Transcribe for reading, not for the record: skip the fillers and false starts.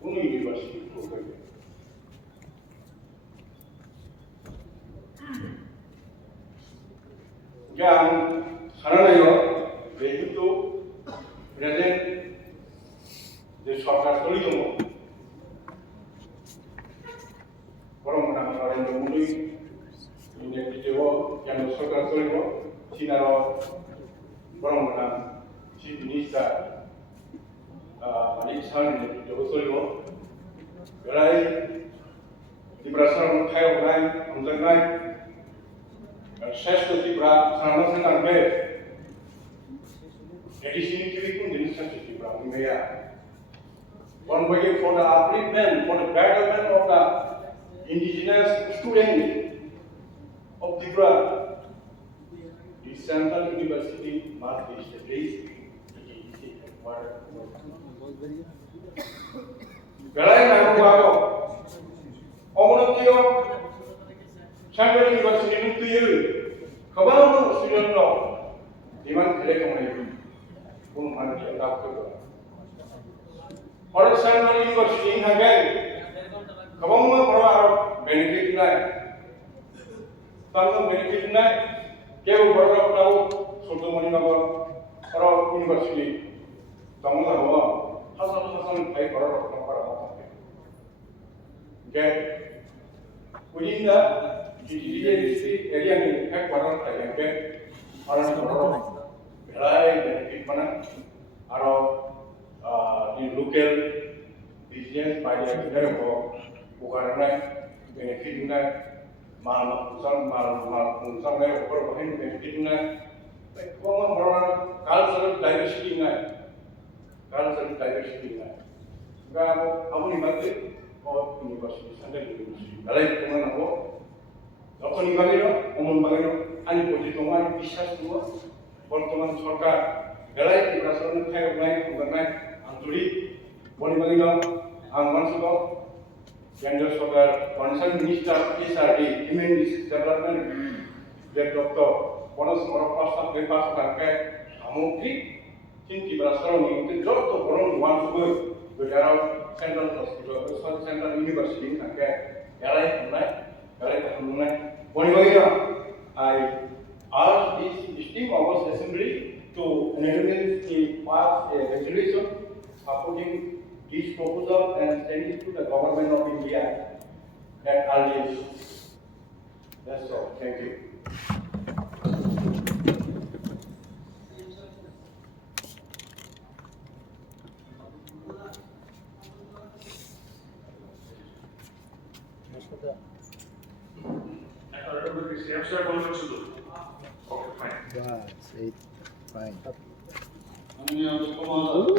কোনো ইউনিভার্সিটি করবে yang সারানাইও যেহেতু প্রেজেন্ট যে সরকার চলিত বরং নরেন্দ্র মোদী নেতৃত্বে কেন্দ্র সরকার চলিব চীনার বরং চিফ মিনিস্টার মানিক সাহার নেতৃত্বে চলিব বেড়াই ত্রিপুরা খায়नाय हमजानाय শ্রেষ্ঠ ত্রিপুরা সারানাসে নামবে additional curriculum in Central Tripura, Hamya. One way for the upliftment, for the betterment of the indigenous students of Tripura, the Central University must be established to the headquarters. Galai Nago, Omonotio, Central University to you, Kabano student law, demand recommendation. Kung ano siya dapat ko. Para sa mga university hanggang kabang mga para benefit na, tamang benefit na, kaya para tao suto mo ni mga para university, tamang lawa, hasan ay para mga. Okay, kunin na di area ni hek para tayo okay, para Berai benefit mana, aro di local business pada negara bukan benefit na, mal pusang na, upper benefit na, kau orang cultural diversity na, Enggak aku ni mati, university Central University, kalau itu mana aku, kalau ni bagi lo, umum bagi lo, ani posisi tuan bisa semua. বর্তমান সরকার বেলায় ত্রিপুরা খায়नाय हमजानाय আঞ্চলিক বনিবাগিনো आं मानसिखौ केन्द्र सरकार कनसार्न minister टिचारनि human development जे doctor पनस मरक पासके सामग्रिक Tripura सरनि যত বড় ওয়ানসবো গজারাव सेंट्रल हॉस्पिटल सेंट्रल यूनिवर्सिटी थांके बेलाय हमनाय बनिबागिनो I ask this esteemed August Assembly to unanimously pass a resolution supporting this proposal and send it to the government of India at earliest. That's all. Thank you. Yes, fine.